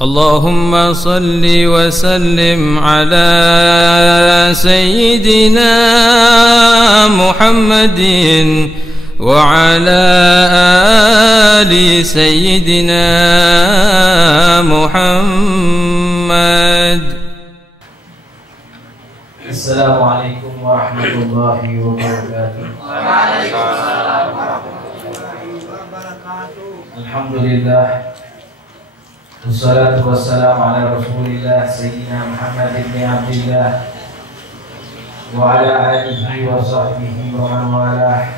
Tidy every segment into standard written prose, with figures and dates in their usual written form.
اللهم صل وسلم على سيدنا محمد وعلى آل سيدنا محمد. السلام عليكم ورحمة الله وبركاته. Waalaikumsalam warahmatullahi wabarakatuh. Alhamdulillah, wassalatu wassalamu ala Rasulillah Sayyidina Muhammad ibn Abdillah wa ala alihi wa sahbihi wa man walah.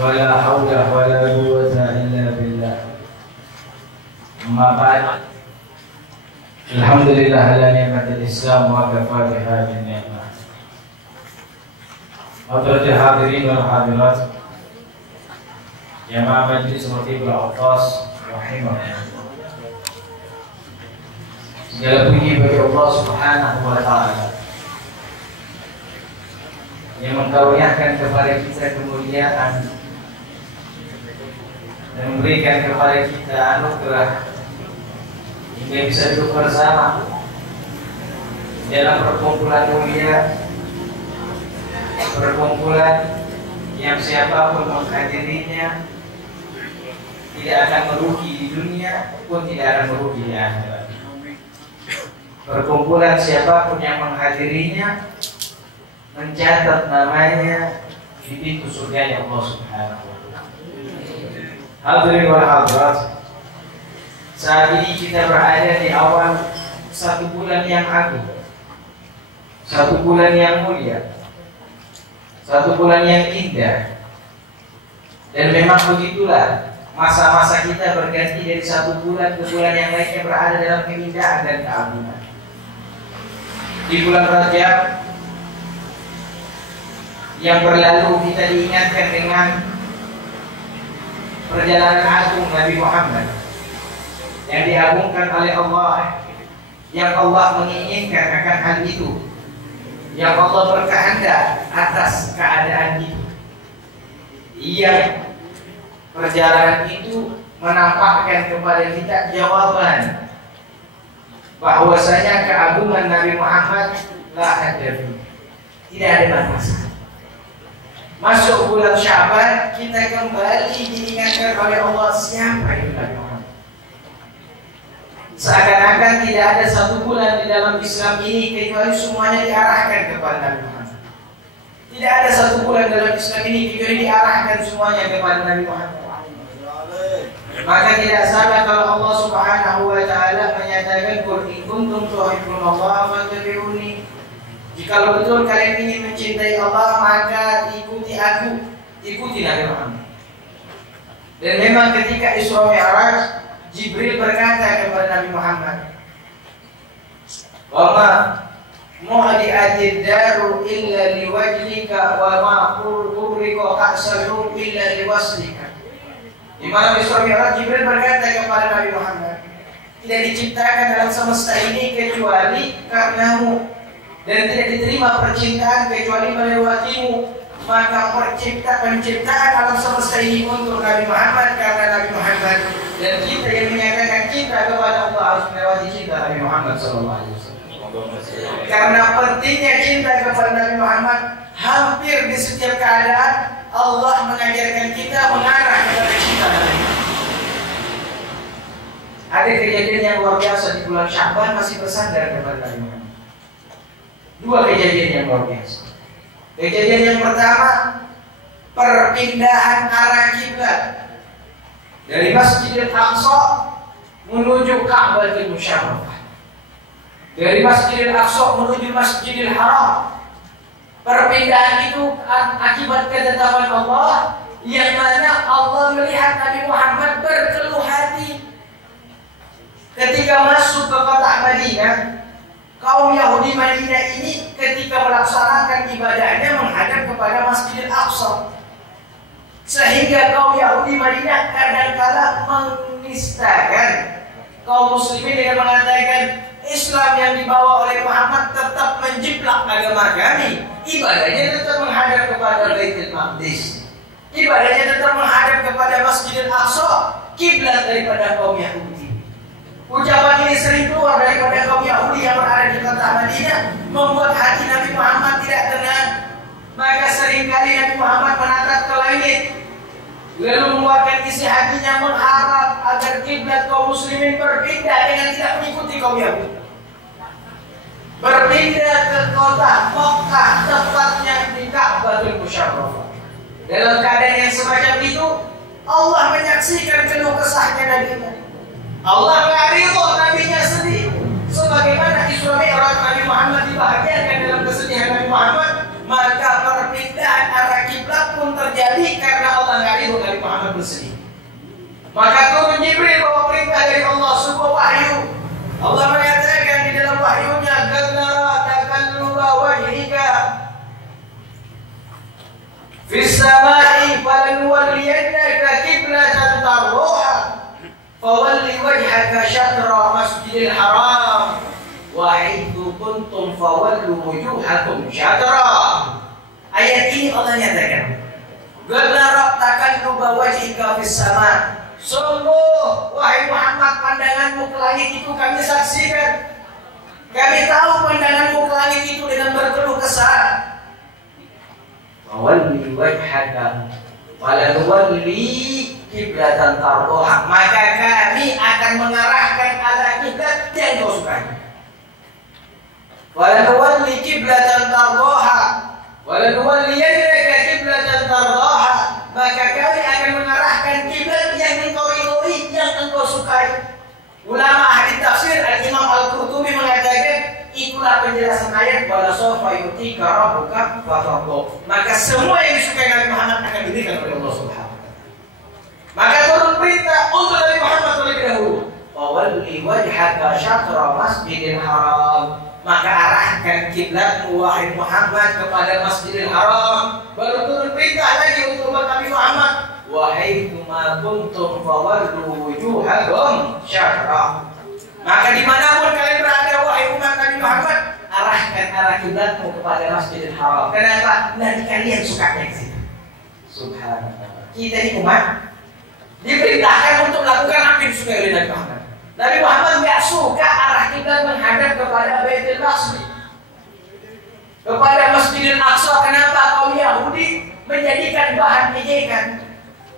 Wa la hawla wa la quwwata illa billah. Amma ba'd. Alhamdulillah ala ni'matil Islam wa kafa biha min ni'mah. Hadratil hadirin wal hadirat, jamaah majlis Ratibul Awqas rahimahullah. Segala puji bagi Allah Subhanahu wa taala yang mengkaruniakan kepada kita kemuliaan dan memberikan kepada kita anugerah hingga bisa duduk bersama dalam perkumpulan mulia, perkumpulan yang siapapun menghadirinya tidak akan merugi di dunia pun tidak akan merugi di akhirat. Perkumpulan siapapun yang menghadirinya mencatat namanya di pintu surga Allah Subhanahu wa taala. Hadirin wal hadirat, saat ini kita berada di awal satu bulan yang agung, satu bulan yang mulia, satu bulan yang indah. Dan memang begitulah masa-masa kita berganti dari satu bulan ke bulan yang lainnya berada dalam keindahan dan keagungan. Di bulan Rajab yang berlalu kita diingatkan dengan perjalanan agung Nabi Muhammad yang diagungkan oleh Allah, yang Allah menginginkan akan hal itu, yang Allah berkehendak atas keadaan itu, yang perjalanan itu menampakkan kepada kita jawaban bahwasanya keagungan Nabi Muhammad la hadfi, tidak ada batasan. Masuk bulan Syaban kita kembali diingatkan oleh Allah siapa itu Nabi Muhammad. Seakan-akan tidak ada satu bulan di dalam Islam ini kecuali semuanya diarahkan kepada Nabi Muhammad. Tidak ada satu bulan dalam Islam ini kecuali diarahkan semuanya kepada Nabi Muhammad. Maka tidak salah kalau Allah Subhanahu wa taala menyatakan qul in kuntum tuhibbunallaha fattabi'uni. Jikalau betul kalian ingin mencintai Allah maka ikuti aku, ikuti Nabi Muhammad. Dan memang ketika Isra Mi'raj Jibril berkata kepada Nabi Muhammad, "Wa ma mu'adi'atid daru illa liwajlika wa ma qurrika ta'salu illa liwaslika." Di malam Isra Mi'raj Jibril berkata kepada Nabi Muhammad, tidak diciptakan dalam semesta ini kecuali karenamu, dan tidak diterima percintaan kecuali melewatimu. Maka penciptaan alam semesta ini untuk Nabi Muhammad karena Nabi Muhammad, dan kita yang menyatakan cinta kepada Allah harus melewati cinta Nabi Muhammad SAW. Karena pentingnya cinta kepada Nabi Muhammad, hampir di setiap keadaan Allah mengajarkan kita mengarah kepada cinta Nabi. Ada kejadian yang luar biasa di bulan Syaban masih bersandar kepada Nabi Muhammad. Dua kejadian yang luar biasa. Kejadian yang pertama, perpindahan arah kiblat dari Masjidil Aqsa menuju Ka'batul Musyarrafah, dari Masjidil Aqsa menuju Masjidil Haram. Perpindahan itu akibat ketetapan Allah, yang mana Allah melihat Nabi Muhammad berkeluh hati ketika masuk ke kota Madinah. Kaum Yahudi Madinah ini ketika melaksanakan ibadahnya menghadap kepada Masjidil Aqsa, sehingga kaum Yahudi Madinah kadang-kala menistakan kaum muslimin dengan mengatakan Islam yang dibawa oleh Muhammad tetap menjiplak agama kami. Ibadahnya tetap menghadap kepada Baitul Maqdis, ibadahnya tetap menghadap kepada Masjidil Aqsa, kiblat daripada kaum Yahudi. Ucapan ini sering keluar daripada kaum Yahudi yang berada di kota Madinah, membuat hati Nabi Muhammad tidak tenang. Maka seringkali Nabi Muhammad menatap ke langit, lalu membuatkan isi hatinya mengharap agar kiblat kaum muslimin berpindah dengan tidak mengikuti kaum Yahudi, berpindah ke kota Makkah, tepatnya di Ka'batul Musyarrafah. Dalam keadaan yang semacam itu, Allah menyaksikan keluh kesahnya Nabi-Nya. Allah ridho Nabi-Nya sedih, sebagaimana Isra Mi'raj Nabi Muhammad dibahagiakan dalam kesedihan Nabi Muhammad. Maka perpindahan arah kiblat pun terjadi karena Allah nggak ridho Nabi Muhammad bersedih. Maka turun Jibril bawa perintah dari Allah, sebuah wahyu. Allah mengatakan di dalam wahyunya, "Qad nara takalluba wajhika fis samai falanuwalliyannaka qiblatan tarduha fawalli wajhaka syatra masjidil haram wa haitsu kuntum fawallu wujuhakum syatra." Ayat ini Allah nyatakan, "Qad nara takalluba wajhika fis sama." Sungguh wahai Muhammad, pandanganmu ke langit itu kami saksikan. Kami tahu pandanganmu ke langit itu dengan berkeluh kesah. Fawalli wajhaka falanuwalli kiblatan tarduha. Maka kami akan mengarahkan arah kiblat yang kau sukai. Falanuwalli kiblatan tarduha walanuwalliyannaka kiblatan tarduha. Maka kami akan mengarahkan kiblat yang engkau ridhoi, yang engkau sukai. Ulama ahli tafsir Al-Imam Al-Qurtubi mengatakan, itulah penjelasan ayat wala sawfa yu'tika rabbuka fatarda. Maka semua yang disukai Nabi Muhammad akan diberikan oleh Allah Subhanahu wa taala. Maka turun perintah untuk Nabi Muhammad terlebih dahulu, "Fawalli wajhaka syatra masjidil haram." Maka arahkan kiblatmu wahai Muhammad kepada Masjidil Haram. Baru turun perintah lagi untuk Nabi Muhammad, "Wahai ma kuntum fawallu wujuhakum syatra." Maka dimanapun kalian berada wahai umat Nabi Muhammad, arahkan arah kiblatmu kepada Masjidil Haram. Kenapa? Nanti kalian sukanya ke situ. Subhanallah. Kita ini umat diperintahkan untuk melakukan apa yang disukai oleh Nabi Muhammad. Nabi Muhammad tidak suka arah kiblat menghadap kepada Baitul Maqdis, kepada Masjidil Aqsa. Kenapa? Kaum Yahudi menjadikan bahan ejekan.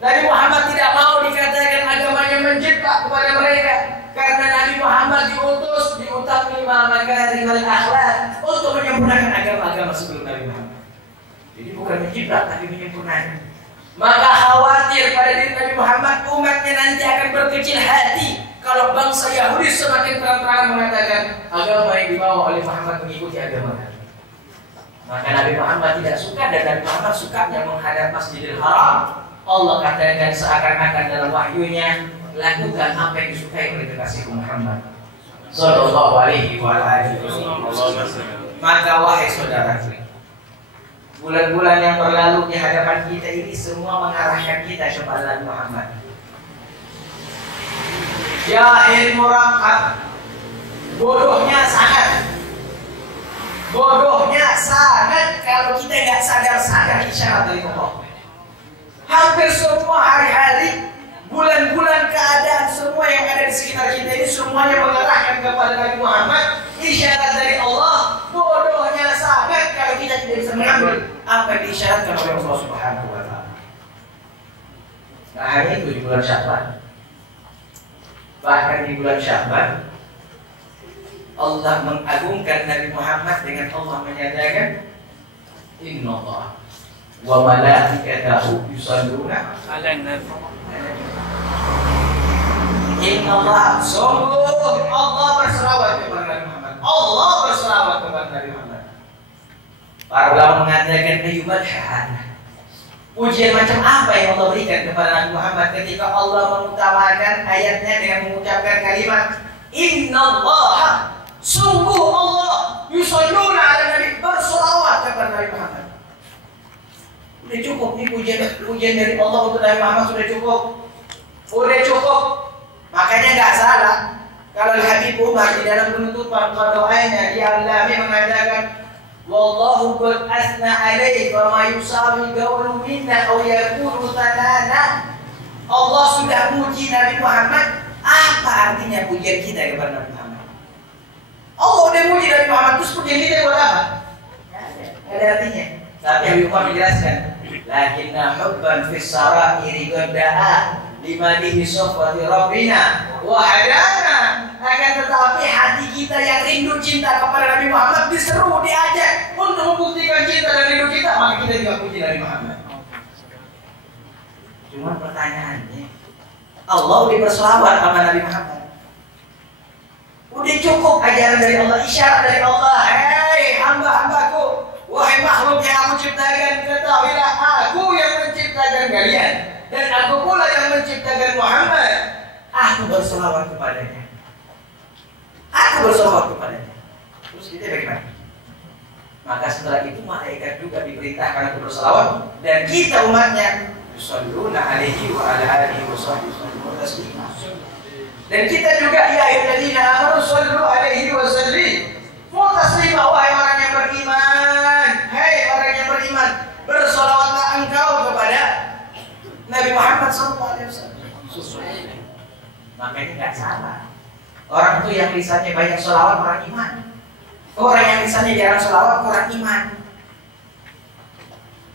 Nabi Muhammad tidak mau dikatakan agamanya menjiplak kepada mereka, karena Nabi Muhammad diutus diutamima makarimal akhlak, untuk menyempurnakan agama-agama sebelum Nabi Muhammad. Jadi bukan menjiplak tapi menyempurnakan. Maka khawatir pada diri Nabi Muhammad umatnya nanti akan berkecil hati kalau bangsa Yahudi semakin terang-terangan mengatakan agama yang dibawa oleh Muhammad mengikuti agama kami. Maka Nabi Muhammad tidak suka, dan Nabi Muhammad sukanya menghadap Masjidil Haram. Allah katakan seakan-akan dalam wahyunya, lakukan apa yang disukai oleh kekasihku Muhammad sallallahu alaihi wasallam. Maka wahai saudara, bulan-bulan yang berlalu di hadapan kita ini semua mengarahkan kita kepada Nabi Muhammad. Jahil murakkab, bodohnya sangat kalau kita nggak sadar isyarat dari Allah. Hampir semua hari-hari, bulan-bulan, keadaan semua yang ada di sekitar kita ini semuanya mengarahkan kepada Nabi Muhammad. Isyarat dari Allah. Bodohnya sangat kalau kita tidak bisa mengambil apa yang diisyaratkan oleh Allah Subhanahu wa taala. Nah, hanya itu di bulan Sya'ban. Bahkan di bulan Sya'ban Allah mengagungkan Nabi Muhammad dengan Allah menyatakan, "Innallaha wa malaikatahu yusholluna 'alan nabi." Innallaha, sungguh Allah berselawat kepada Nabi Muhammad. Allah berselawat kepada Nabi Muhammad. Para ulama mengatakan ayyumal hadah. Ujian macam apa yang Allah berikan kepada Nabi Muhammad ketika Allah mengutamakan ayatnya dengan mengucapkan kalimat Innallaha, sungguh Allah yusholluna 'alan nabi, berselawat kepada Nabi Muhammad. Sudah cukup nih pujian dari Allah untuk Nabi Muhammad, sudah cukup. Makanya nggak salah kalau Habib Umar di dalam penutupan qadainya di Al-Lami mengatakan, wallahu qad asna alaihi wa ma yusawi qawlu minna aw yakunu tanana. Allah sudah puji Nabi Muhammad, Apa artinya pujian kita kepada Nabi Muhammad? Allah udah muji Nabi Muhammad, terus pujian kita buat apa? Nggak ada artinya. Tapi Habib Umar menjelaskan, lakinna hubban fis sarairi qadda'a limadihi sofwati rabbina wa hadana. Akan tetapi hati kita yang rindu cinta kepada Nabi Muhammad diseru, diajak untuk membuktikan cinta dan rindu kita, maka kita juga puji Nabi Muhammad. Cuma pertanyaannya, Allah udah berselawat sama Nabi Muhammad. Udah cukup ajaran dari Allah, isyarat dari Allah. Hei hamba-hambaku, wahai makhluk yang aku ciptakan, ketahuilah aku yang menciptakan kalian, dan aku pula yang menciptakan Muhammad. Aku berselawat kepadanya. Aku berselawat kepadanya. Terus kita bagaimana? Maka setelah itu malaikat juga diperintahkan untuk berselawat, dan kita umatnya yusalluna alaihi wa ala alihi wa sahbihi taslima. Dan kita juga ya ayyuhalladzina amanu sallu alaihi wa sallimu taslima. Wahai orang yang beriman, hei orang yang beriman, berselawatlah engkau kepada Nabi Muhammad SAW. Makanya nggak salah. Orang itu yang lisannya banyak selawat orang iman. Orang yang lisannya jarang selawat orang iman.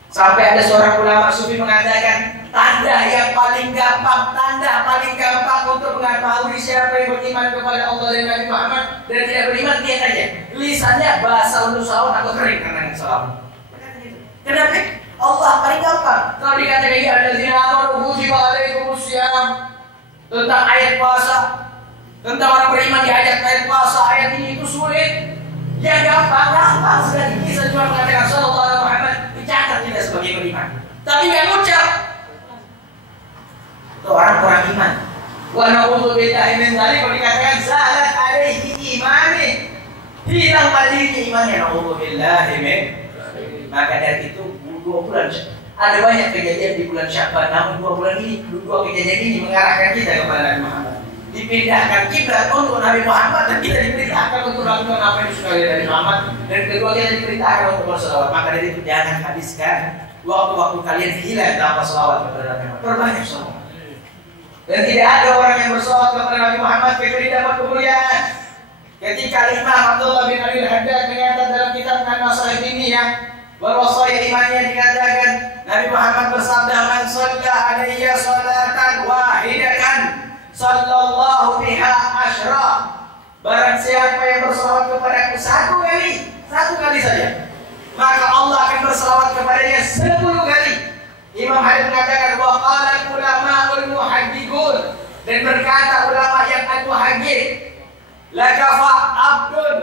Sampai ada seorang ulama sufi mengatakan, tanda paling gampang untuk mengetahui siapa yang beriman kepada Allah dan Nabi Muhammad dan tidak beriman, lihat aja lisannya basah untuk salawat atau kering karena salawat. Kenapa? Allah paling gampang. Kalau dikatakan ya alladzina amanu kutiba alaikumus syiyam, tentang ayat puasa, tentang orang beriman diajak ayat puasa, ayat ini itu sulit. Yang gampang sekali. Kita cuma mengatakan sallallahu alaihi Muhammad, dicatat kita sebagai beriman, tapi nggak ngucap. Itu orang kurang iman. Wa na'udzu billahi min dzalik. Kalau dikatakan zalat alaihi imani, hilang padanya imannya. Na'udzu billahi min. Maka dari itu 2 bulan ada banyak kejadian di bulan Sya'ban, namun 2 bulan ini, 2 kejadian ini mengarahkan kita kepada Nabi Muhammad. Dipindahkan kiblat untuk Nabi Muhammad, dan kita diperintahkan untuk melakukan apa yang disukai oleh Nabi Muhammad, dan kedua kita diperintahkan untuk berselawat. Maka dari itu jangan habiskan waktu-waktu kalian hilang tanpa selawat kepada Nabi Muhammad. Perbanyak selawat. Dan tidak ada orang yang berselawat kepada Nabi Muhammad kecuali dapat kemuliaan. Ketika Imam Abdullah bin Abi Al-Haddad menyatakan dalam kitab An-Nasaih Diniyah Wasaya imannya, dikatakan Nabi Muhammad bersabda, man shalla alayya salatan wahidatan sallallahu biha asyra. Barang siapa yang berselawat kepadaku satu kali saja, maka Allah akan berselawat kepadanya 10 kali. Imam Habib mengatakan wa qala ulama'ul muhaddiqun, dan berkata ulama yang al-muhaddiq, lakafa abdun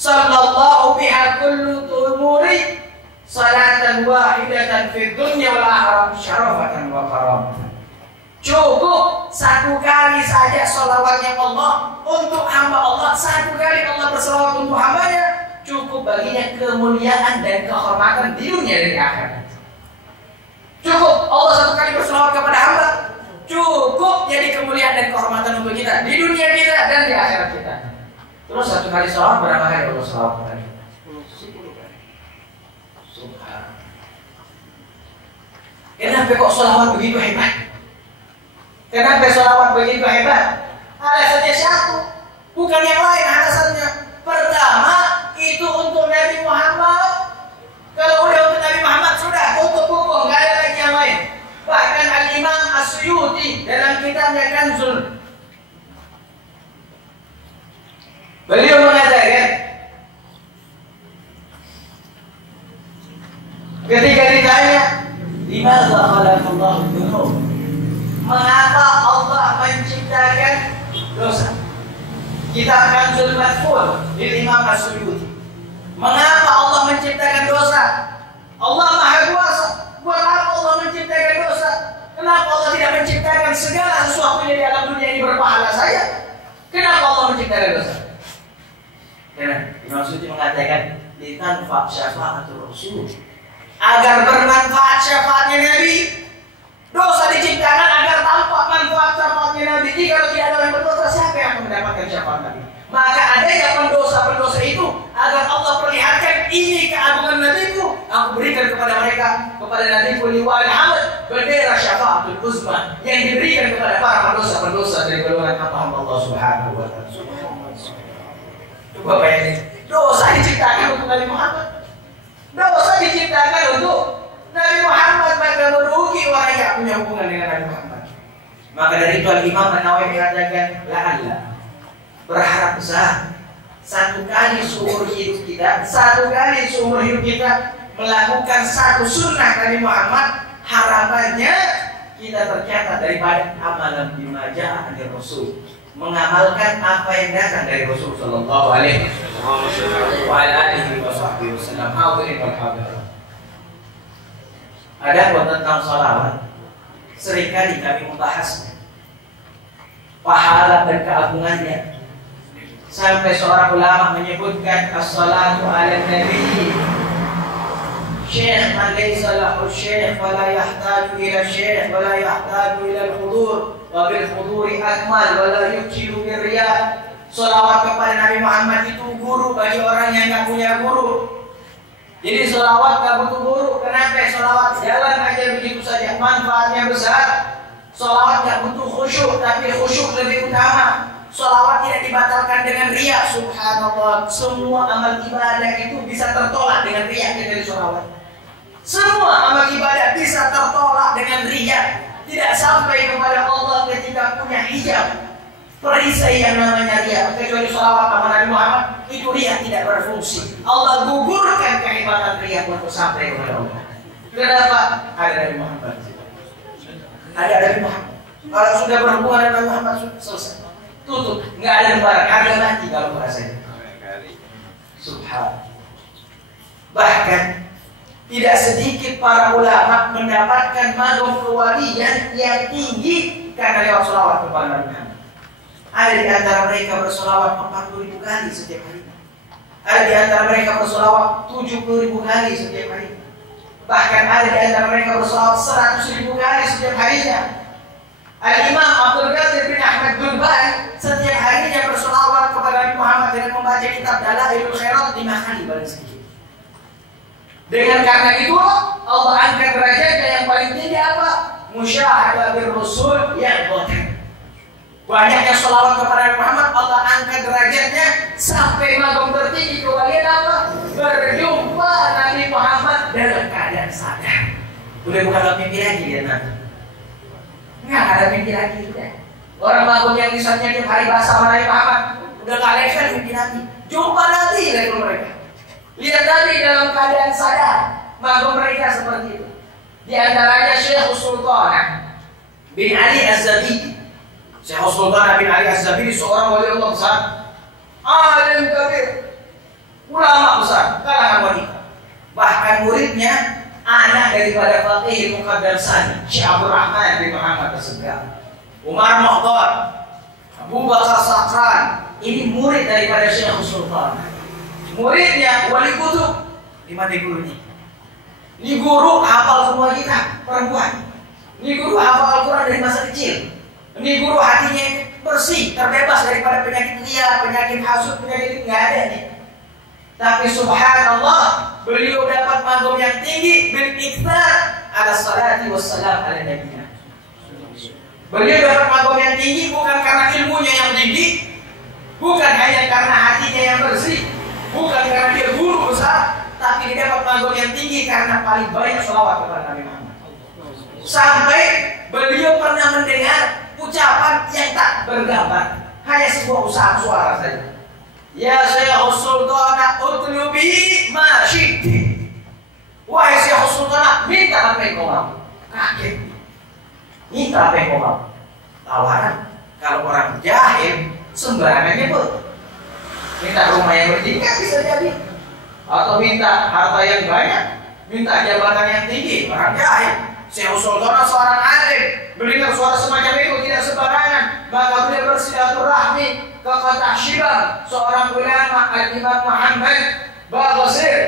sallallahu biha kullu umuri salatan wahidatan fid dunya wal akhirah syarafatan wa karamatan. Cukup 1 kali saja salawatnya Allah untuk hamba Allah. 1 kali Allah berselawat untuk hambanya, cukup baginya kemuliaan dan kehormatan di dunia dan di akhirat. Cukup Allah 1 kali berselawat kepada hamba, cukup jadi kemuliaan dan kehormatan untuk kita di dunia kita dan di akhirat kita. Terus 1 kali selawat berapa kali Allah selawat kepada kita? 10 kali. Subhanallah. Kenapa kok selawat begitu hebat? Kenapa selawat begitu hebat? Alasannya 1, bukan yang lain alasannya. Pertama, itu untuk Nabi Muhammad. Kalau udah untuk Nabi Muhammad sudah tutup buku, nggak ada lagi yang lain. Bahkan Al-Imam As-Suyuti dalam kitabnya Kanzul, beliau mengatakan ketika ditanya limadza khalaqallahu dzunub, mengapa Allah menciptakan dosa? Kitab Kanzul Madfun dari Imam As-Suyuti. Mengapa Allah menciptakan dosa? Allah Maha Kuasa. Buat apa Allah menciptakan dosa? Kenapa Allah tidak menciptakan segala sesuatunya di alam dunia ini berpahala saja? Kenapa Allah menciptakan dosa? Karena Imam Suyuti mengatakan litanfa syafa'atul Rasul, agar bermanfaat syafaatnya Nabi. Dosa diciptakan agar tampak manfaat syafaatnya Nabi. Jadi kalau tidak ada orang berdosa, siapa yang akan mendapatkan syafaat Nabi? Maka adanya pendosa-pendosa itu agar Allah perlihatkan, ini keagungan Nabiku. Aku berikan kepada mereka, kepada Nabiku liwa'il hamd, bendera syafaatul uzma yang diberikan kepada para pendosa-pendosa dari golongan hamba Allah Subhanahu wa taala. Coba bayangin, dosa diciptakan untuk Nabi Muhammad. Dosa diciptakan untuk Nabi Muhammad, maka merugi orang yang punya hubungan dengan Nabi Muhammad. Maka dari itu Al-Imam An-Nawawi mengatakan, la'alla, berharap besar satu kali seumur hidup kita melakukan satu sunnah Nabi Muhammad, harapannya kita tercatat daripada amalan bima ja'a dari Rasul, mengamalkan apa yang datang dari Rasul sallallahu alaihi wasallam. Hadirin wal hadirat. Adapun tentang salawat, seringkali kami membahasnya, pahala dan keagungannya. Sampai seorang ulama menyebutkan as-salatu ala nabi syekh man laysa lahu syekh wala yahtaju ila syekh wala yahtaju ila al-hudur wa bil huduri akmal wala yukilu bir riya. Salawat kepada Nabi Muhammad itu guru bagi orang yang tak punya guru. Jadi salawat tak butuh guru. Kenapa? Salawat jalan aja begitu saja, manfaatnya besar. Salawat tak butuh khusyuk, tapi khusyuk lebih utama. Salawat tidak dibatalkan dengan riya. Subhanallah, semua amal ibadah itu bisa tertolak dengan riya dari salawat. Semua amal ibadah bisa tertolak dengan riya. Tidak sampai kepada Allah ketika punya hijab perisai yang namanya riya. Kecuali salawat kepada Nabi Muhammad, itu riya tidak berfungsi. Allah gugurkan kehebatan riya untuk sampai kepada Allah. Kenapa? Ada Nabi Muhammad. Ada Nabi Muhammad. Kalau sudah berhubungan dengan Nabi Muhammad, selesai. Tutup, nggak ada lembaran, harga mati kalau rasanya. Subhanallah. Bahkan tidak sedikit para ulama mendapatkan maghrib kewalian yang tinggi karena lewat sholawat kepada Nabi Muhammad. Ada di antara mereka bersolawat 40.000 kali setiap hari. Ada di antara mereka bersolawat 70.000 kali setiap hari. Bahkan ada di antara mereka bersolawat 100.000 kali setiap harinya. Al-Imam Abdul Qadir bin Ahmad Ghulbani setiap harinya bersolawat kepada Nabi Muhammad dengan membaca kitab Dalailul Khairat 5 kali paling sedikit. Dengan karena itu Allah angkat derajatnya yang paling tinggi apa? Musyahadah bir Rasul yang boten. Banyaknya sholawat kepada Nabi Muhammad, Allah angkat derajatnya sampai maghrib tertinggi kewalian apa? Berjumpa Nabi Muhammad dalam keadaan sadar. Udah bukan lagi mimpi lagi dia nanti. Nggak ada mimpi lagi udah. Orang maghrib yang misalnya tiap hari bahasa sama Nabi Muhammad, udah gak level mimpi lagi. Jumpa Nabi level mereka. Lihat Nabi dalam keadaan sadar. Maghrib mereka seperti itu. Di antaranya Syekh Sultan bin Ali Az-Zabidi. Syekh Sultan bin Ali Az-Zabidi seorang wali Allah besar, alim kabir, ulama besar, kalangan wanita. Bahkan muridnya anak daripada Faqih Muqaddam Sani, Syekh Abdul Rahman bin Muhammad As-Segaf, Umar Mukhtar, Abu Bakar Sakran. Ini murid daripada Syekh Sultan. Muridnya wali kutub. Di mana gurunya? Ini guru hafal semua kita, perempuan. Ini guru hafal Al-Quran dari masa kecil. Ini guru hatinya bersih, terbebas daripada penyakit liar, penyakit hasud, penyakit nggak ada nih. Tapi subhanallah, beliau dapat maghrib yang tinggi bil iktsar ala salati wassalam ala nabiyina. Beliau dapat maghrib yang tinggi bukan karena ilmunya yang tinggi, bukan hanya karena hatinya yang bersih, bukan karena dia guru besar, tapi dia dapat maghrib yang tinggi karena paling banyak sholawat kepada Nabi Muhammad. Sampai beliau pernah mendengar ucapan yang tak bergambar, hanya sebuah usaha suara saja. Ya Syekh Sultan, utlubi ma syi'ti. Wahai Syekh Sultan, minta apa yang kau mau. Kaget. Minta apa yang kau mau. Tawaran. Kalau orang jahil sembarangan nyebut. Minta rumah yang bertingkat bisa jadi, atau minta harta yang banyak, minta jabatan yang tinggi. Orang jahil. Syekh Sultan seorang alim, mendengar suara semacam itu tidak sembarangan, maka beliau bersilaturahmi ke kota Syibah. Seorang ulama Al-Imam Muhammad Baqir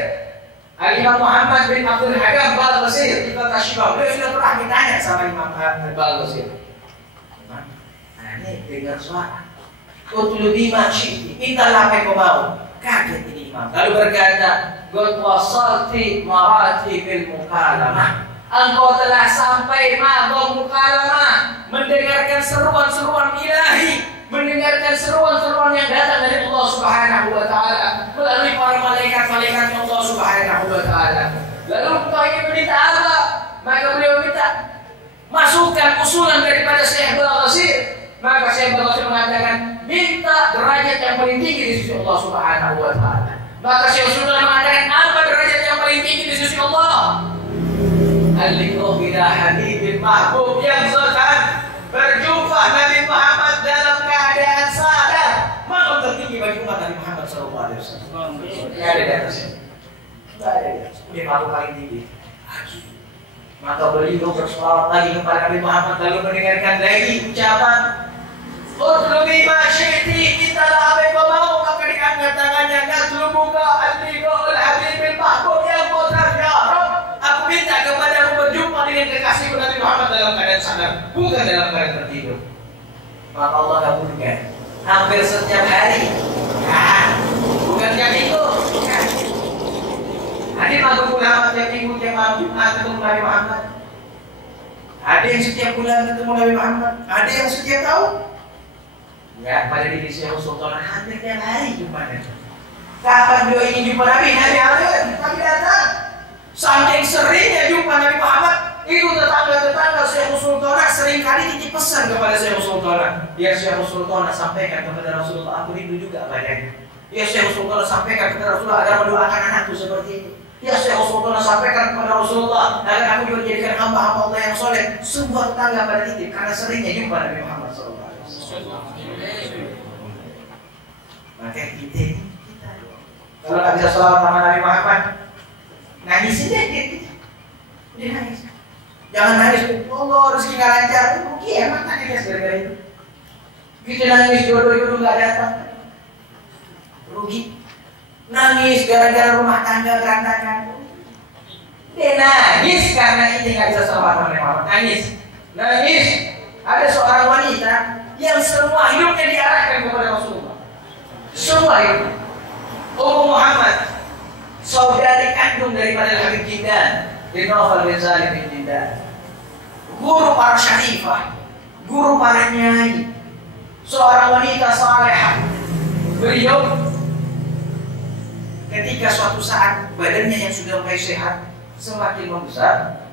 Al-Imam Muhammad bin Abdul Hakam Al-Basir Ibn Tashibah, beliau sudah pernah ditanya sama Imam Al-Basir. Ini dengar suara. Utlu bima syi'ti, mintalah apa yang kau mau. Kaget ini Imam. Lalu berkata, qad wasalti marati bil mukalamah. Engkau telah sampai maqam mukalamah, mendengarkan seruan-seruan ilahi, mendengarkan seruan-seruan yang datang dari Allah Subhanahu wa taala melalui para malaikat-malaikat Allah Subhanahu wa taala. Lalu engkau ingin meminta apa? Maka beliau minta masukan usulan daripada Syekh Al-Basir. Maka Syekh Al-Basir mengatakan, minta derajat yang paling tinggi di sisi Allah Subhanahu wa taala. Maka Syekh Sultan mengatakan, apa derajat yang paling tinggi di sisi Allah? Al-liqa'u ila habibil mahbub, yang setan berjumpa Nabi Muhammad dalam keadaan sadar. Maka tertinggi bagi umat Nabi Muhammad SAW. Tidak ada di atasnya. Tidak ada di atasnya. Ini makhluk paling tinggi. Maka beliau bersolawat lagi kepada Nabi Muhammad, lalu mendengarkan lagi ucapan, "Utlu bima syi'ti," mintalah apa yang kau mau. Maka diangkat tangannya, "Natlubuka al-liqa'ul habibil mahbub yang mutar ya Rabb." Aku minta kepadamu berjumpa dengan kekasihku Nabi Muhammad dalam keadaan sadar, bukan dalam keadaan tertidur. Maka Allah kabulkan hampir setiap hari. Bukan tiap minggu. Ada malam ulama tiap minggu, tiap malam Jumat ketemu Nabi Muhammad. Ada yang setiap bulan ketemu Nabi Muhammad. Ada yang setiap tahun. Ya, pada diri Syekh Sultan hampir tiap hari Jumat. Kapan beliau ingin jumpa Nabi? Nabi ada, Nabi datang. Saking seringnya jumpa Nabi Muhammad, itu tetangga-tetangga Syekh Sultan seringkali titip pesan kepada Syekh Sultan. Ya Syekh Sultan sampaikan kepada Rasulullah, aku rindu juga padanya. Ya Syekh Sultan sampaikan kepada Rasulullah agar mendoakan anakku seperti itu. Ya Syekh Sultan sampaikan kepada Rasulullah agar aku juga dijadikan hamba-hamba Allah yang soleh. Semua tetangga pada titip karena seringnya jumpa Nabi Muhammad SAW. Maka kita kalau nggak bisa sholat sama Nabi Muhammad, nangisin deh kita. Dia nangis. Jangan nangis, Allah rezeki nggak lancar. Rugi emang tadi guys gara-gara itu. Kita nangis jodoh-jodoh nggak datang. Rugi. Nangis gara-gara rumah tangga berantakan. Dia nangis karena ini nggak bisa sholat sama Nabi Muhammad. Nangis. Ada seorang wanita yang semua hidupnya diarahkan kepada Rasulullah. Semua hidup. Ummu Muhammad, saudari kandung daripada Habib Jindan bin Nawfal bin Salim bin Jindan, guru para syarifah, guru para nyai, seorang wanita salehah. Beliau ketika suatu saat badannya yang sudah mulai sehat semakin membesar,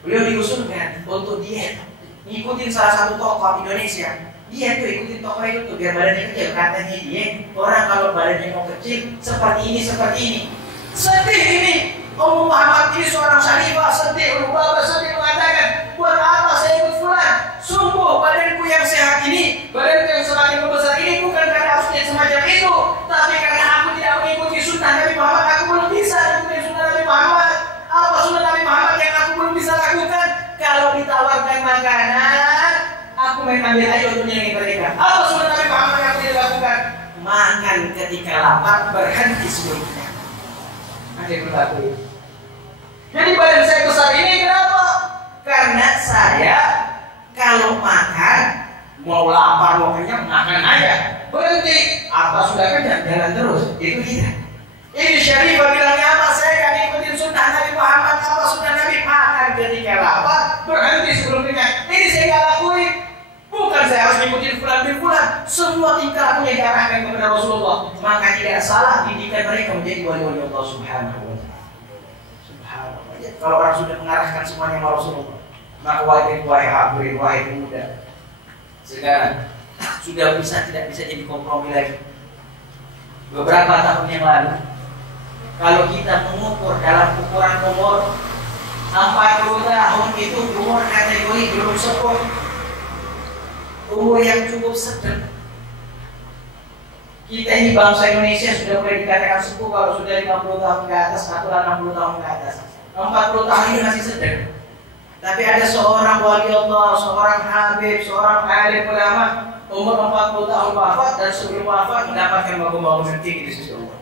beliau diusulkan untuk diet, ngikutin salah satu tokoh Indonesia. Dia tuh ikutin tokoh itu tuh biar badannya kecil. Katanya dia, orang kalau badannya mau kecil seperti ini. Sedih ini. Ummu Muhammad ini seorang syarifah, sedih. Bapak sedih mengatakan, buat apa saya ikut fulan? Sungguh badanku yang sehat ini, badanku yang semakin membesar ini bukan karena harusnya semacam itu, tapi karena aku tidak mengikuti sunnah Nabi Muhammad. Aku belum bisa mengikuti sunnah Nabi Muhammad. Apa sunnah Nabi Muhammad yang aku belum bisa lakukan? Kalau ditawarkan makanan, aku main ambil aja untuk nyenengin mereka. Apa sunnah Nabi Muhammad yang tidak lakukan? Makan ketika lapar, berhenti sebelumnya. Ada yang berlaku. Jadi badan saya besar ini kenapa? Karena saya kalau makan mau lapar mau kenyang makan aja. Berhenti. Apa sudah kenyang jalan terus. Itu tidak. Ini syarifah bilangnya apa? Saya kan ikutin sunnah Nabi Muhammad. Apa sunnah Nabi? Makan ketika lapar, berhenti sebelum kenyang. Ini saya nggak lakuin. Bukan saya harus ngikutin fulan bin fulan. Semua tingkah punya diarahkan kepada Rasulullah. Maka tidak salah didikan mereka menjadi wali-wali Allah Subhanahu wa ta'ala. Subhanallah. Ya, kalau orang sudah mengarahkan semuanya kepada Rasulullah, maka wahai hadirin, wahai pemuda, sekarang sudah tidak bisa jadi kompromi lagi. Beberapa tahun yang lalu, kalau kita mengukur dalam ukuran umur 40 tahun itu umur kategori belum sepuh, umur yang cukup sedang. Kita ini bangsa Indonesia sudah mulai dikatakan sepuh kalau sudah 50 tahun ke atas atau 60 tahun ke atas. 40 tahun ini masih sedang. Tapi ada seorang wali Allah, seorang habib, seorang alim ulama umur 40 tahun wafat dan sebelum wafat mendapatkan bangun-bangun tinggi di sisi Allah.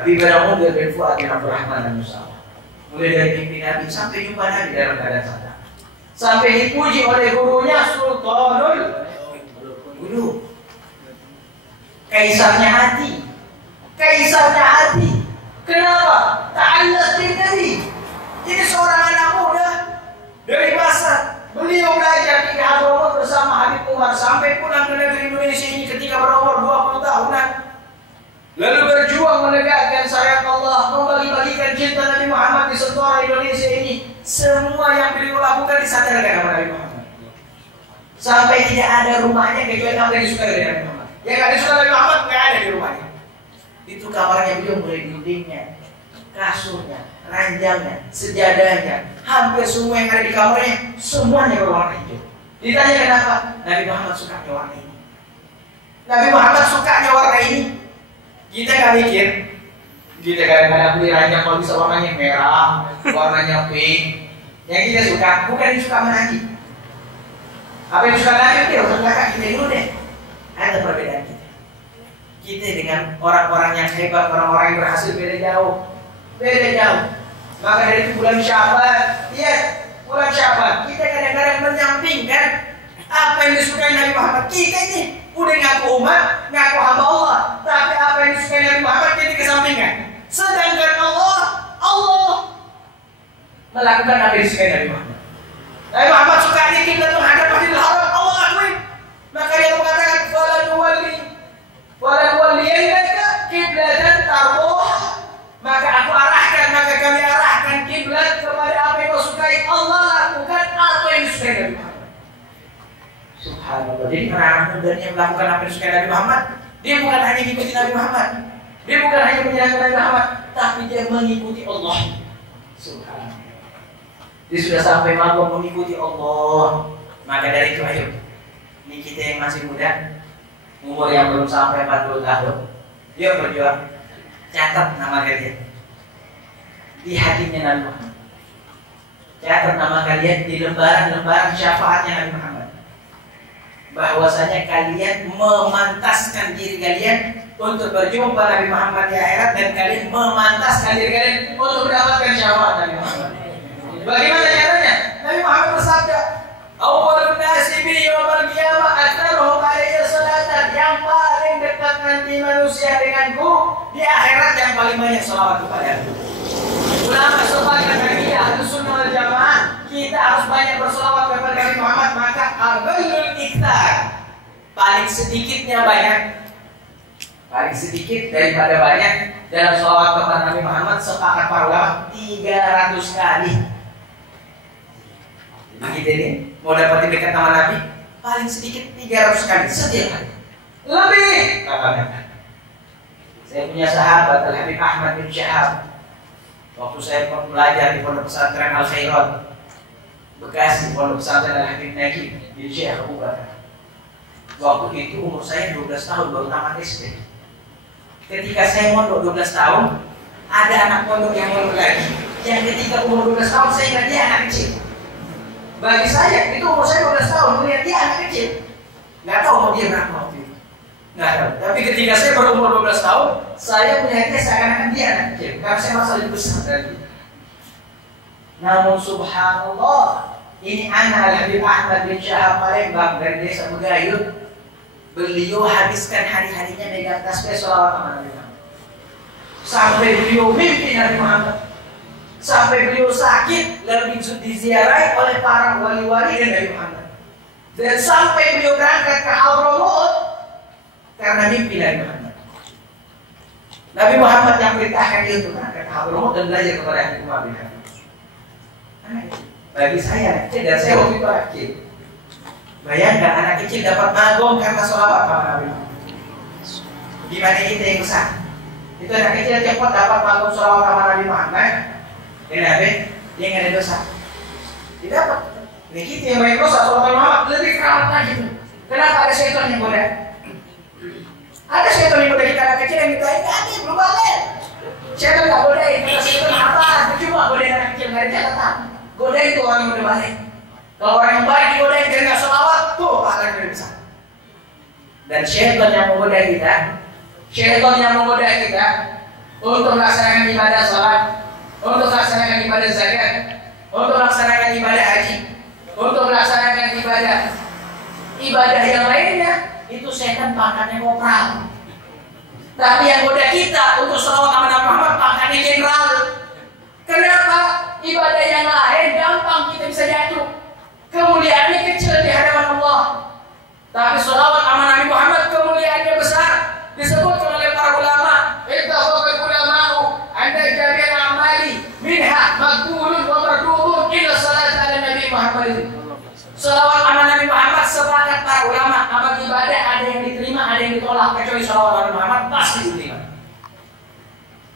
Habib Al-Mundir bin Fuad bin Abdurrahman Al-Musawa. Mulai dari mimpi Nabi sampai jumpa Nabi dalam keadaan sadar. Sampai dipuji oleh gurunya Sultanul Qulub. Kaisarnya hati. Kaisarnya hati. Kenapa? Ta'allas bin Nabi. Ini seorang anak muda dari masa beliau belajar di Hadramaut bersama Habib Umar sampai pulang ke negeri Indonesia ini ketika berumur 20 tahunan. Lalu berjuang menegakkan syariat Allah, membagi-bagikan cinta Nabi Muhammad di seluruh Indonesia ini. Semua yang beliau lakukan disadarkan oleh Nabi Muhammad. Sampai tidak ada rumahnya kecuali apa yang disukai dari Nabi Muhammad. Yang tidak disukai Nabi Muhammad tidak ada di rumahnya. Itu kamarnya beliau, mulai dindingnya, kasurnya, ranjangnya, sejadahnya, hampir semua yang ada di kamarnya semuanya berwarna hijau. Ditanya kenapa? Nabi Muhammad sukanya warna ini. Nabi Muhammad sukanya warna ini. Kita nggak mikir, kita kadang-kadang beli ranjang kalau bisa warnanya merah, warnanya pink. Yang kita suka bukan yang suka menangi. Apa yang suka menangi dia urusan belakang kita dulu deh. Ada perbedaan kita. Kita dengan orang-orang yang hebat, orang-orang yang berhasil beda jauh. Beda jauh. Maka dari itu bulan Syaban, lihat bulan Syaban, kita kadang-kadang menyampingkan apa yang disukai Nabi Muhammad. Kita ini udah ngaku umat, ngaku hamba Allah, tapi apa yang disukai Nabi Muhammad kita kesampingkan. Sedangkan Allah melakukan apa yang disukai Nabi Muhammad. Nabi Muhammad suka dikit dan menghadap Masjidil Haram, Allah lakuin. Maka dia mengatakan walan waliyannaka qiblatan tarduha. Maka aku arahkan, maka kami arahkan kiblat kepada apa yang kau sukai. Allah lakukan apa yang disukai Nabi Muhammad. Subhanallah. Jadi anak muda yang melakukan apa yang disukai Nabi Muhammad, dia bukan hanya mengikuti Nabi Muhammad, dia bukan hanya menjalankan Nabi Muhammad, tapi dia mengikuti Allah. Subhanallah. Dia sudah sampai mampu mengikuti Allah. Maka dari itu ayo, ini kita yang masih muda, umur yang belum sampai 40 tahun, yuk berjuang. Catat nama kalian di hatinya Nabi Muhammad. Catat nama kalian di lembaran-lembaran syafaatnya Nabi Muhammad. Bahwasanya kalian memantaskan diri kalian untuk berjumpa Nabi Muhammad di akhirat, dan kalian memantaskan diri kalian untuk mendapatkan syafaat Nabi Muhammad. Bagaimana caranya? Nabi Muhammad bersabda, "Awwalun nasi bi yaumil qiyamah aktsaruhum alayya salatan." Yang paling dekat nanti manusia denganku di akhirat yang paling banyak salawat kepadaku. Ulama sebagian dari Ahlussunnah wal Jamaah, kita harus banyak berselawat kepada Nabi Muhammad. Maka aqallul iktsar, paling sedikitnya banyak, paling sedikit daripada banyak dalam selawat kepada Nabi Muhammad. Sepakat para ulama 300 kali. Kita ini mau dapat dekat sama Nabi, paling sedikit 300 kali setiap hari. Lebih kapan-kapan. Saya punya sahabat Al-Habib Ahmad bin Syahab. Waktu saya belajar di Pondok Pesantren Al-Khairat Bekasi, Pondok Pesantren Al-Habib Najib di Syekh Abu Bakar. Waktu itu umur saya 12 tahun, baru tamat SD. Ketika saya mondok 12 tahun, ada anak pondok yang mondok lagi, yang ketika umur 12 tahun saya ingat dia anak kecil. Bagi saya, itu umur saya 12 tahun, melihat dia anak kecil. Nggak tahu mau dia berapa waktu itu. Nggak tahu. Tapi ketika saya berumur 12 tahun, saya melihatnya seakan-akan dia anak kecil. Karena saya masa lebih besar dari dia. Namun subhanallah, ini anak Al-Habib Ahmad bin Syahab Palembang dari desa Begayut. Beliau habiskan hari-harinya megang tasbih sholawat sama Nabi Muhammad. Sampai beliau mimpi Nabi Muhammad. Sampai beliau sakit lalu diziarahi oleh para wali-wali dan Nabi Muhammad. Dan sampai beliau berangkat ke Hadramaut karena mimpi Nabi Muhammad. Nabi Muhammad yang perintahkan dia untuk berangkat ke Hadramaut dan belajar kepada Habib Umar bin Khattab. Bagi saya kecil, dan saya waktu itu anak kecil. Bayangkan anak kecil dapat magom karena sholawat sama Nabi Muhammad. Gimana kita yang besar? Itu anak kecil cepat dapat magom sholawat sama Nabi Muhammad. Kenapa? Dia nggak ada dosa. Tidak dapat. Ini kita yang banyak dosa, sholawat Muhammad lebih keras lagi. Kenapa? Ada syaitan yang goda. Ada syaitan yang goda kita anak kecil yang kita ini belum balik. Syaitan nggak godain, karena syaitan apa? Cuma godain anak kecil nggak ada catatan. Godain itu orang yang udah balik. Kalau orang yang baik digodain dia nggak sholawat, tuh akan lebih besar. Dan syaitan yang menggoda kita, syaitan yang menggoda kita, untuk melaksanakan ibadah salat, untuk melaksanakan ibadah zakat, untuk melaksanakan ibadah haji, untuk melaksanakan ibadah yang lainnya, itu setan pangkatnya kopral. Tapi yang goda kita untuk sholawat sama Nabi Muhammad pangkatnya jenderal. Kenapa? Ibadah yang lain gampang kita bisa jatuh, kemuliaannya kecil di hadapan Allah. Tapi sholawat sama Nabi Muhammad kemuliaannya besar. Disebutkan oleh para ulama, ittafaqal ulama'u anna jami'al a'mali minha maqbulun wa mardudun illa salat ala Nabi Muhammad. Sholawat sama Nabi Muhammad sepakat para ulama, amal ibadah ada yang diterima, ada yang ditolak, kecuali sholawat Nabi Muhammad pasti diterima.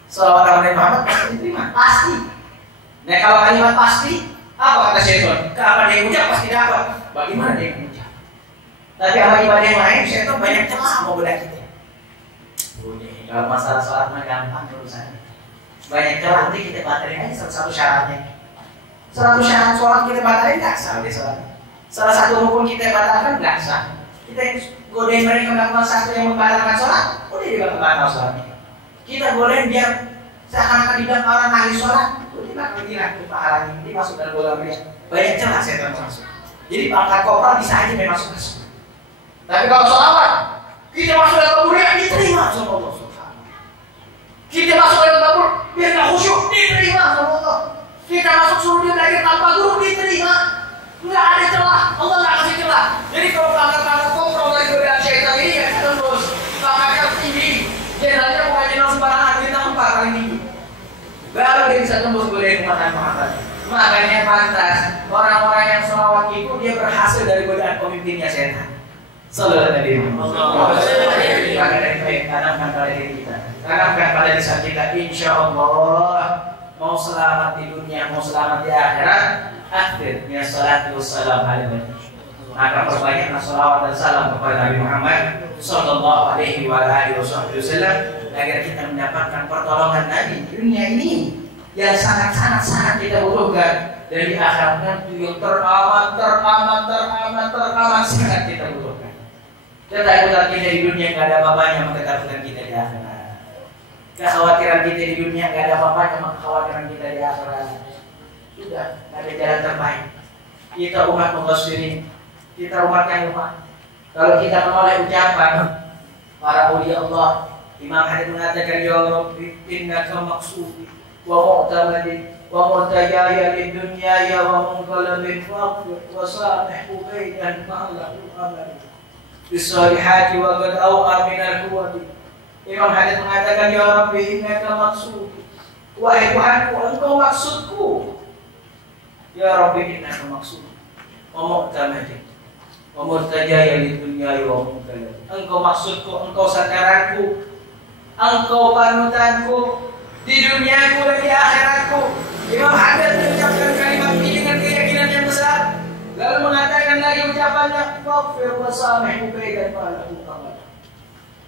Sholawat Nabi Muhammad pasti diterima, pasti. Nah kalau kalimat pasti, apa kata syaitan? Kapan dia ucap pasti dapat. Bagaimana dia mengucap? Tapi amal ibadah yang lain, syaitan banyak celah mau goda kita. Kalau masalah sholat mah gampang urusannya. Banyak celah, nanti kita batalin aja satu syaratnya. Satu syarat sholat kita batalin nggak sah deh sholat. Salah satu rukun kita batalkan nggak sah. Kita godain mereka melakukan satu yang membatalkan sholat, udah dia bakal batal sholatnya. Kita godain biar seakan-akan dibilang orang ahli sholat, udah dia bakal hilang tuh pahalanya. Dia masuk dalam golongan dia. Banyak celah setan masuk. Jadi pangkat kopral bisa aja dia masuk. Tapi kalau sholawat, kita masuk dalam kemuliaan diterima sama Allah Subhanahu. Kita masuk dalam dapur biar nggak khusyuk diterima sama Allah. Kita masuk surga belajar tanpa guru diterima. Nggak ada celah, Allah nggak kasih celah. Jadi kalau pangkat kopral dari godaan syaitan ini ya tembus pangkatnya tinggi. Jenderalnya bukan jenderal sembarangan, kita 4 kali tinggi. Baru dia bisa tembus godaan umat Muhammad. Makanya pantas orang-orang yang sholawat itu dia berhasil dari godaan pemimpinnya setan. Sallallahu alaihi wasallam. Maka dari baik tanamkan pada diri kita, tanamkan pada lisan kita, insya Allah mau selamat di dunia, mau selamat di akhirat. Akhirnya salatu wassalam alaihi. Maka perbanyaklah salawat dan salam kepada Nabi Muhammad sallallahu alaihi wasallam agar kita mendapatkan pertolongan Nabi di dunia ini yang sangat kita butuhkan, dan di akhirat nanti yang teramat sangat kita butuhkan. Ketakutan kita di dunia nggak ada apa-apanya, maka ketakutan kita di akhirat. Kekhawatiran kita di dunia nggak ada apa-apanya, maka kekhawatiran kita di akhirat. Sudah, nggak ada jalan terbaik. Kita umat muqassirin, kita umat yang lemah. Kalau kita menolak ucapan para aulia Allah, Imam Hadid mengatakan, ya Rabbi innaka maqsudi wa mu'tamadi wa murtajaya lid dunya ya wa munqalabin waqfir wa samih ubaidan ma'lahu amali bisalihati wa qad awqa minal huwadi. Imam Hadid mengatakan, ya Rabbi innaka maqsudi, wahai Tuhanku engkau maksudku. Ya Rabbi innaka maqsudi wa mu'tamadi wa murtajaya lid dunya wa munqalabin. Engkau maksudku, engkau sandaranku, engkau panutanku di duniaku dan di akhiratku. Imam Hadid mengucapkan kalimat ini dengan keyakinan yang besar, lalu mengatakan lagi ucapannya, waqfir wa samih ubaidan ma'lahu amal.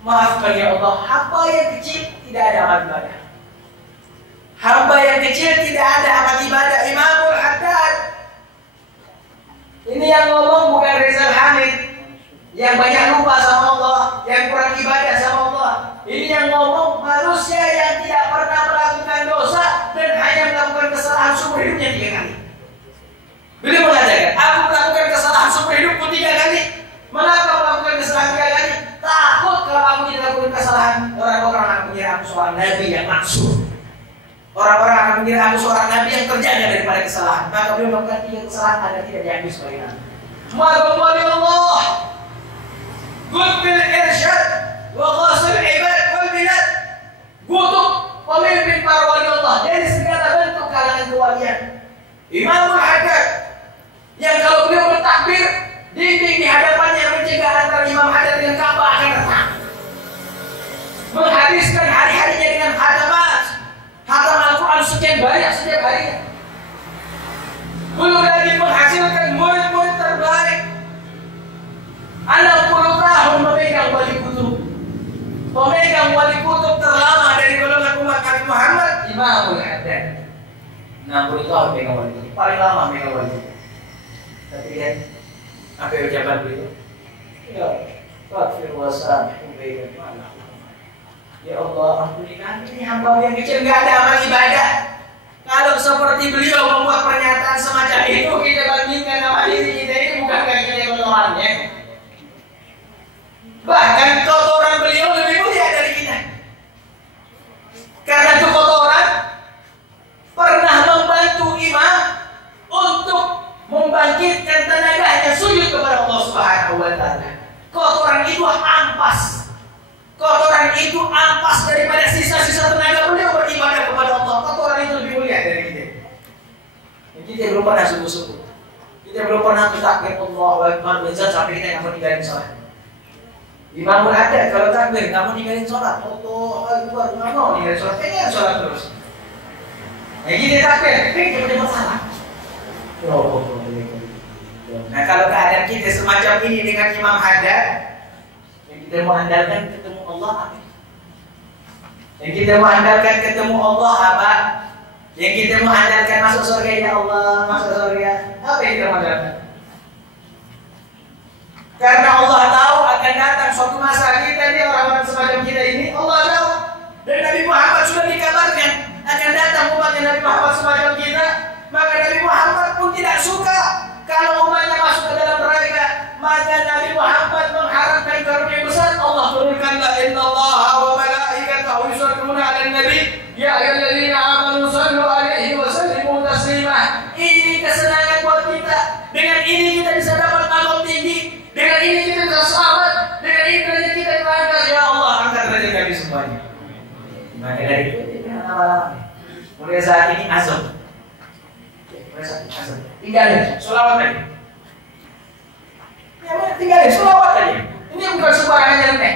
Maafkan ya Allah hamba yang kecil tidak ada amal ibadah. Hamba yang kecil tidak ada amal ibadah. Imamul Haddad ini yang ngomong bukan Rizal Hamid yang banyak lupa sama Allah, yang kurang ibadah sama Allah. Ini yang ngomong manusia yang tidak pernah melakukan dosa dan hanya melakukan kesalahan seumur hidupnya 3 kali. Beliau mengatakan, aku melakukan kesalahan seumur hidupku 3 kali. Mengapa melakukan kesalahan 3 kali? Takut kalau aku tidak melakukan kesalahan, orang-orang akan mengira aku seorang nabi yang maksud. Orang-orang akan mengira aku seorang nabi yang terjaga daripada kesalahan. Maka beliau melakukan 3 kesalahan agar tidak diambil sebagai nabi. Ma'alumani Allah Gudbil irsyad wa qasil ibad wal bilad. Gutuk pemimpin para wali Allah dari segala bentuk kalangan kewalian. Imamul Haddad yang kalau beliau bertakbir, dinding di hadapannya mencegah antara Imam Haddad dengan Ka'bah akan retak. Menghabiskan hari-harinya dengan khatamat, khatam Al-Quran sekian banyak setiap harinya. Belum lagi menghasilkan murid-murid terbaik. 60 tahun memegang wali kutub. Pemegang wali kutub terlama dari golongan umat Nabi Muhammad, Imamul Haddad. 60 tahun memegang wali kutub, paling lama memegang wali kutub. Tapi lihat apa ucapan beliau? Ya, waqfir wa samih ubaidan ma'lahu. Ya Allah, ampuni kami ini hamba yang kecil, nggak ada amal ibadah. Kalau seperti beliau membuat pernyataan semacam itu, kita bandingkan sama diri kita ini, bukankah kita kotorannya? Bahkan kotoran beliau lebih mulia dari kita. Karena itu kotoran pernah membantu imam untuk membangkitkan tenaganya sujud kepada Allah Subhanahu wa Ta'ala. Kotoran itu ampas. Kotoran itu ampas daripada sisa-sisa tenaga beliau beribadah kepada Allah. Kotoran itu lebih mulia dari kita. Kita belum pernah sungguh-sungguh. Kita belum pernah takbir Allahu Akbar sampai kita nggak mau ninggalin sholat. Imam ada kalau takbir nggak mau ninggalin sholat. Allahu Akbar nggak mau ninggalin sholat. Pengen sholat terus. Ya kita takbir, kita punya masalah. Nah kalau keadaan kita semacam ini dengan Imam Haddad, yang kita mau andalkan ketemu Allah apa? Yang kita mau andalkan ketemu Allah apa? Yang kita mau andalkan masuk surga, ya Allah, masuk surga. Apa yang kita mau andalkan? Karena Allah tahu akan datang suatu masa kita ini orang-orang semacam kita ini, Allah tahu. Dan Nabi Muhammad sudah dikabarkan akan datang umatnya Nabi Muhammad semacam kita. Maka Nabi Muhammad pun tidak suka kalau umatnya masuk ke dalam neraka. Maka Nabi Muhammad mengharapkan karunia besar. Allah turunkanlah innallaha wa malaikatahu yusholluna 'alan nabi ya ayyuhalladzina amanu shallu 'alaihi wa sallimu taslima. Ini kesenangan buat kita. Dengan ini kita bisa dapat maqam tinggi. Dengan ini kita bisa selamat. Dengan ini kita diangkat. Ya Allah, angkat derajat kami semuanya. Maka dari itu kita lama-lama. Mulai saat ini azam. Tinggalin, sholawat tadi. Ya, tinggalin, sholawat tadi. Ini bukan sembarangan nyeleneh.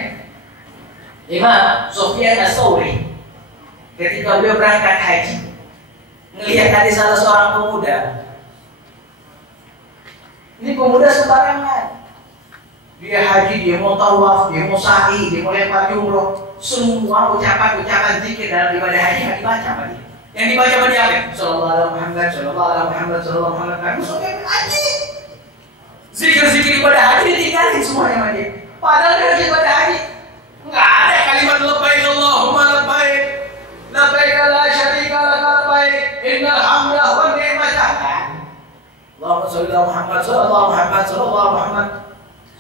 Imam Sufyan Ats-Tsauri ketika beliau berangkat haji, melihat ada salah seorang pemuda. Ini pemuda sembarangan. Dia haji, dia mau tawaf, dia mau sa'i, dia mau lempar jumroh. Semua ucapan-ucapan zikir dalam ibadah haji yang dibaca sama dia. Yang dibaca sama dia apa? Sallallahu alaihi Muhammad, sallallahu alaihi Muhammad, sallallahu alaihi Muhammad. Maksudnya haji. Zikir-zikir ibadah haji ditinggalin semuanya sama dia. Padahal dia haji ibadah haji enggak ada kalimat labbaik Allahumma labbaik. Labbaik la syarika lak labbaik. Innal hamda wan ni'mata. Allahumma shalli ala Muhammad, sallallahu alaihi Muhammad, sallallahu alaihi Muhammad.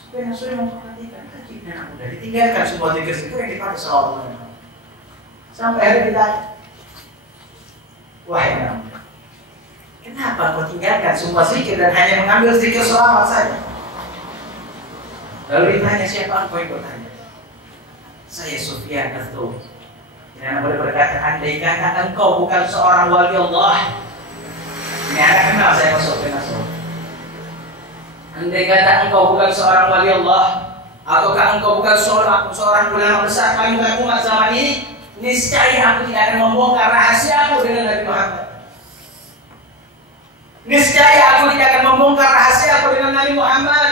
Supaya sudah memperhatikan hajinya udah ditinggalkan semua zikir-zikir yang dipakai sallallahu alaihi Wasallam. Sampai hari ditanya, wahai Nabi, kenapa kau tinggalkan semua zikir dan hanya mengambil zikir sholawat saja? Lalu ditanya, siapa engkau yang bertanya? Saya Sufyan Ats-Tsauri. Yang boleh berkata, andai kata engkau bukan seorang wali Allah. Ini anak kenal saya Sufyan Ats-Tsauri. Andai kata engkau bukan seorang wali Allah, ataukah engkau bukan seorang ulama besar panutan umat zaman ini, niscaya aku tidak akan membongkar rahasia aku dengan Nabi Muhammad. Niscaya aku tidak akan membongkar rahasia aku dengan Nabi Muhammad.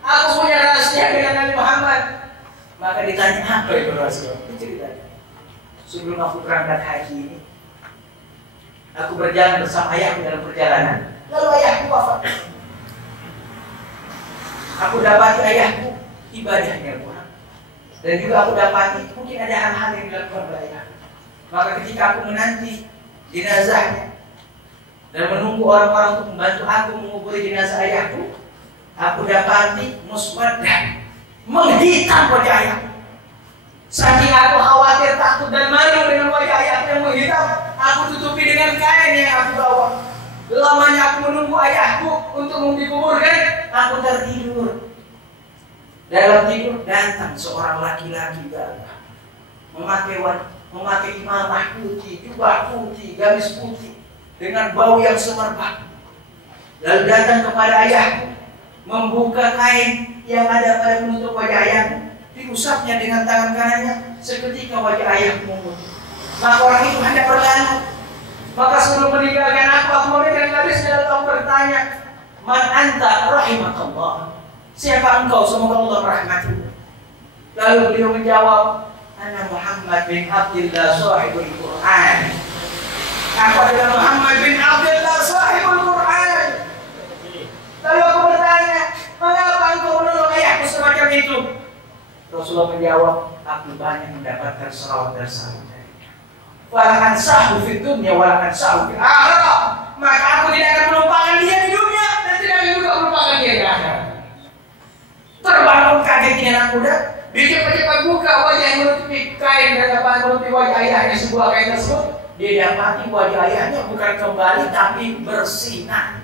Aku punya rahasia dengan Nabi Muhammad. Maka ditanya, apa itu rahasia? Diceritakan. Sebelum aku berangkat haji ini, aku berjalan bersama ayahku dalam perjalanan. Lalu ayahku wafat. Aku dapati ayahku ibadahnya kurang. Dan juga aku dapati mungkin ada hal-hal yang dilakukan oleh ayahku. Maka ketika aku menanti jenazahnya dan menunggu orang-orang untuk membantu aku menguburi jenazah ayahku, aku dapati muswaddah menghitam wajah ayahku. Saking aku khawatir, takut dan malu dengan wajah ayahku yang menghitam, aku tutupi dengan kain yang aku bawa. Lamanya aku menunggu ayahku untuk dikuburkan, aku tertidur. Dalam tidur datang seorang laki-laki gagah, memakai imamah putih, jubah putih, gamis putih, dengan bau yang semerbak. Lalu datang kepada ayahku, membuka kain yang ada pada penutup wajah ayahku, diusapnya dengan tangan kanannya. Seketika wajah ayahku memutih. Maka orang itu hendak berlalu. Maka sebelum meninggalkan aku memegang garisnya lalu bertanya, Man anta rahimakallah. Siapa engkau? Semoga Allah merahmatimu. Lalu beliau menjawab, Ana Muhammad bin Abdullah sahibul Quran. Aku adalah Muhammad bin Abdullah sahibul Quran. Lalu aku bertanya, mengapa engkau menolong ayahku semacam itu? Rasulullah menjawab, aku banyak mendapatkan salawat dan salam darinya. Walakan sahu fid dunya, walakan sahu fil akhirah. Maka aku tidak akan melupakan dia di dunia dan tidak akan juga melupakan dia di akhirat. Terbangun kaget ini anak muda, dia cepat-cepat buka wajah yang menutupi kain dan apa menutupi wajah ayahnya, sebuah kain tersebut. Dia dapati wajah ayahnya bukan kembali tapi bersinar.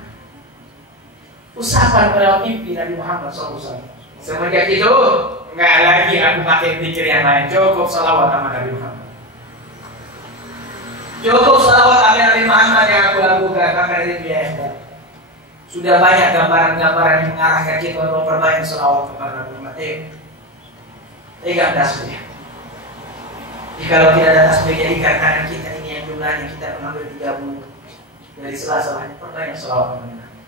Usahakan pada mimpi Nabi Muhammad SAW. Semenjak itu enggak lagi aku pakai pikir yang lain, cukup salawat sama Nabi Muhammad. Cukup salawat sama Nabi Muhammad yang aku lakukan, maka dari biasa. Sudah banyak gambaran-gambaran yang mengarahkan kita untuk memperbanyak salawat kepada Nabi Muhammad. Pegang tasbih. Jika tidak ada tasbih, jadikan kanan kita ini yang jumlahnya kita mengambil 30 dari sela-selanya, perbanyak salawat kepada Nabi.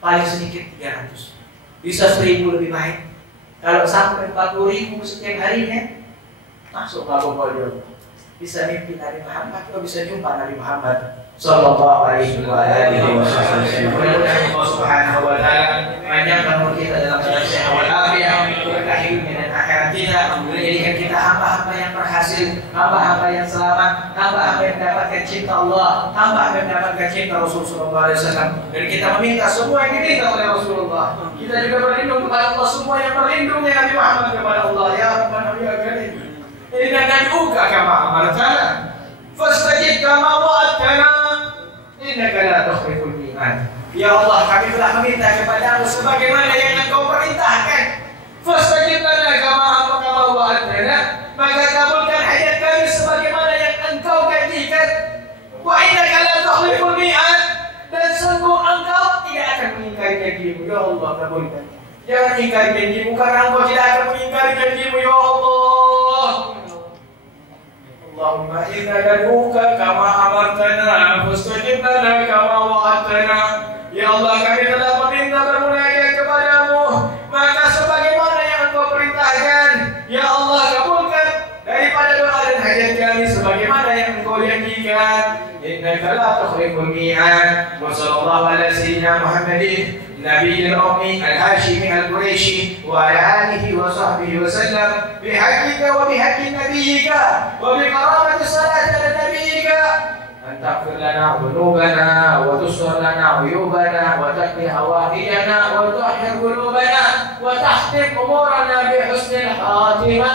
Paling sedikit 300. Bisa 1000 lebih baik. Kalau sampai 40.000 setiap harinya, masuk Abu Bakar. Bisa mimpi Nabi Muhammad, atau bisa jumpa Nabi Muhammad sallallahu alaihi wa alihi wasallam. Mudah-mudahan Allah Subhanahu wa taala menyangka umur kita dalam keadaan sehat walafiat, berkahi dunia dan akhirat kita, menjadikan kita hamba-hamba yang berhasil, hamba-hamba yang selamat, hamba-hamba yang mendapatkan cinta Allah, hamba-hamba yang mendapatkan cinta Rasulullah sallallahu alaihi wasallam. Dan kita meminta semua yang diminta oleh Rasulullah. Kita juga berlindung kepada Allah, semua yang berlindung dengan Nabi Muhammad kepada Allah. Ya Rabbana ya Karim, inna nad'uka kama amartana, fastajib kama wa'adtana, innaka la tukhliful mi'ad. Ya Allah, kami telah meminta kepadamu sebagaimana yang Engkau perintahkan. Fastajib lana kama wa'adtana, maka kabulkan hajat kami sebagaimana yang Engkau janjikan. Wa innaka la tukhliful mi'ad, dan sungguh Engkau tidak akan mengingkari janjimu. Ya Allah, kabulkan. Jangan ingkari janjimu, karena Engkau tidak akan mengingkari janjimu. Ya Allah. Allahumma inna nad'uka kama amartana, fastajib lana kama wa'adtana. Ya Allah, kami telah meminta bermunajat kepadamu, maka sebagaimana yang Engkau perintahkan. Ya Allah, kabulkan daripada doa dan hajat kami sebagaimana yang Engkau janjikan. Innaka la tukhliful mi'ad. Wa sallallahu ala sayyidina Muhammadin نبي الأمي الهاشمي القريشي وعلى آله وصحبه وسلم بحقك وبحق نبيك وبكرامة الصلاة على نبيك أن تغفر لنا ذنوبنا وتستر لنا عيوبنا وتقضي حوائجنا وتطهر قلوبنا وتختم أمورنا بحسن الخاتمة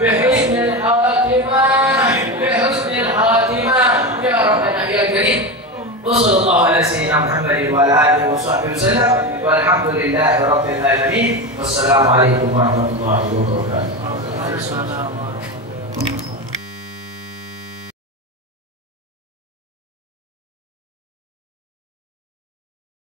بحسن الخاتمة بحسن الخاتمة يا ربنا يا كريم. وصلى الله على سيدنا محمد وعلى آله وصحبه وسلم والحمد لله رب العالمين والسلام عليكم ورحمة الله وبركاته.